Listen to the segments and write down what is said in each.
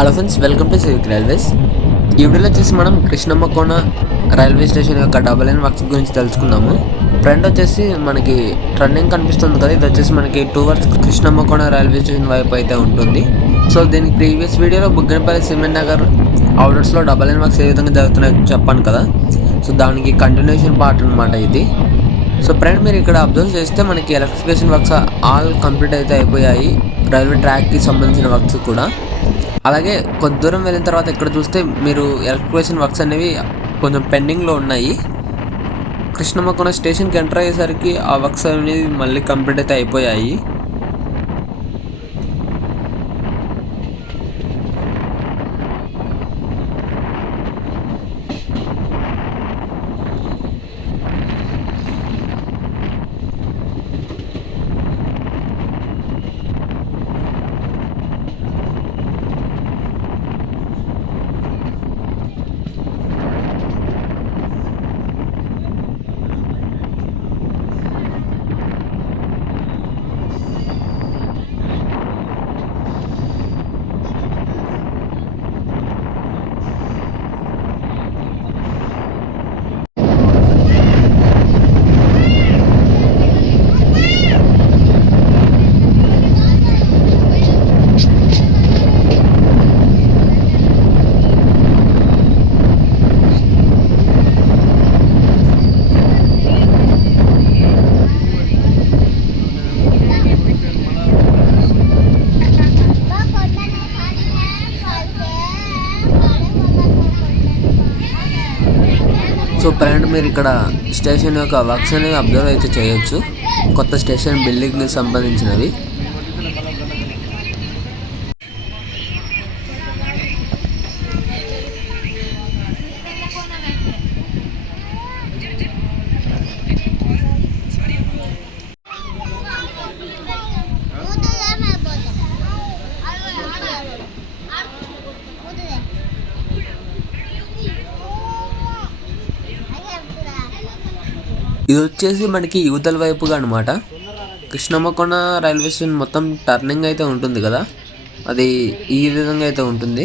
Hello friends, welcome to civic railways. ఈ వీడియోలో వచ్చేసి మనం కృష్ణమ్మకోన రైల్వే స్టేషన్ యొక్క డబుల్ లైన్ వర్క్స్ గురించి తెలుసుకుందాము. ఫ్రంట్ వచ్చేసి మనకి టర్నింగ్ కనిపిస్తుంది కదా, ఇది వచ్చేసి మనకి టువర్డ్స్ కృష్ణమ్మకోన రైల్వే స్టేషన్ వైపు అయితే ఉంటుంది. సో దీనికి ప్రీవియస్ వీడియోలో బుగ్గనపల్లి సిమెంట్ నగర్ అవుటర్స్లో డబుల్ లైన్ వర్క్స్ ఏ విధంగా జరుగుతున్నాయో చెప్పాను కదా. సో దానికి కంటిన్యూషన్ పార్ట్ అనమాట ఇది. సో ఫ్రెండ్, మీరు ఇక్కడ అబ్జర్వ్ చేస్తే మనకి ఎలక్ట్రిఫికేషన్ వర్క్స్ ఆల్ కంప్లీట్ అయితే అయిపోయాయి, రైల్వే ట్రాక్కి సంబంధించిన వర్క్స్ కూడా. అలాగే కొద్ది దూరం వెళ్ళిన తర్వాత ఇక్కడ చూస్తే మీరు ఎలక్ట్రిఫికేషన్ వర్క్స్ అనేవి కొంచెం పెండింగ్లో ఉన్నాయి. కృష్ణమ్మకోన స్టేషన్కి ఎంటర్ అయ్యేసరికి ఆ వర్క్స్ అనేవి మళ్ళీ కంప్లీట్ అయితే అయిపోయాయి. సో ఫ్రెండ్, మీరు ఇక్కడ స్టేషన్ యొక్క వర్క్స్ అనేవి అబ్జర్వ్ అయితే చేయొచ్చు, కొత్త స్టేషన్ బిల్డింగ్కి సంబంధించినవి. ఇది వచ్చేసి మనకి యువతల వైపుగా అనమాట. కృష్ణమ్మకోన రైల్వే స్టేషన్ మొత్తం టర్నింగ్ అయితే ఉంటుంది కదా, అది ఈ విధంగా అయితే ఉంటుంది.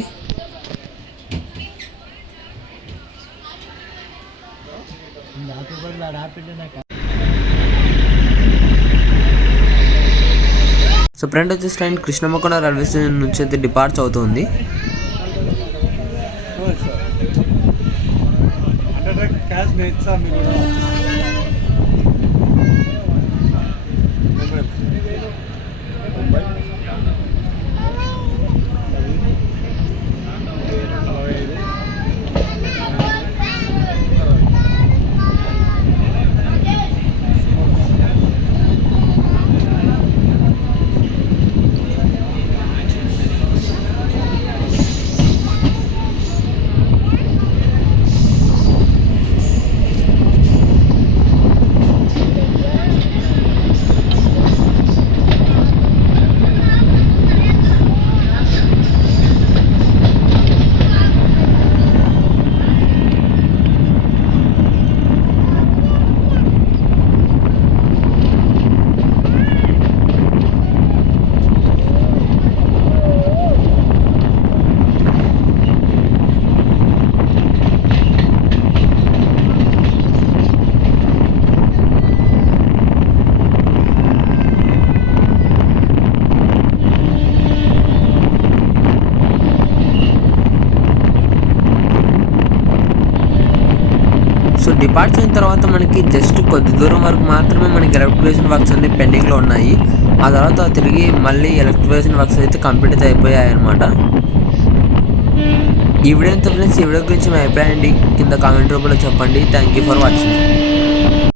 సో ఫ్రెండ్ వచ్చేసి ట్రైన్ కృష్ణమ్మకోన రైల్వే స్టేషన్ నుంచి అయితే డిపార్చ్ అవుతుంది. సో డిపార్చర్ అయిన తర్వాత మనకి జస్ట్ కొద్ది దూరం వరకు మాత్రమే మనకి ఎలక్ట్రిఫికేషన్ వర్క్స్ అన్ని పెండింగ్లో ఉన్నాయి. ఆ తర్వాత తిరిగి మళ్ళీ ఎలక్ట్రిఫికేషన్ వర్క్స్ అయితే కంప్లీట్ అయిపోయాయి అనమాట. ఈ వీడియో ఫ్రెండ్స్, ఈ వీడియో గురించి మీ అభిప్రాయం కింద కామెంట్ రూపంలో చెప్పండి. Thank you for watching.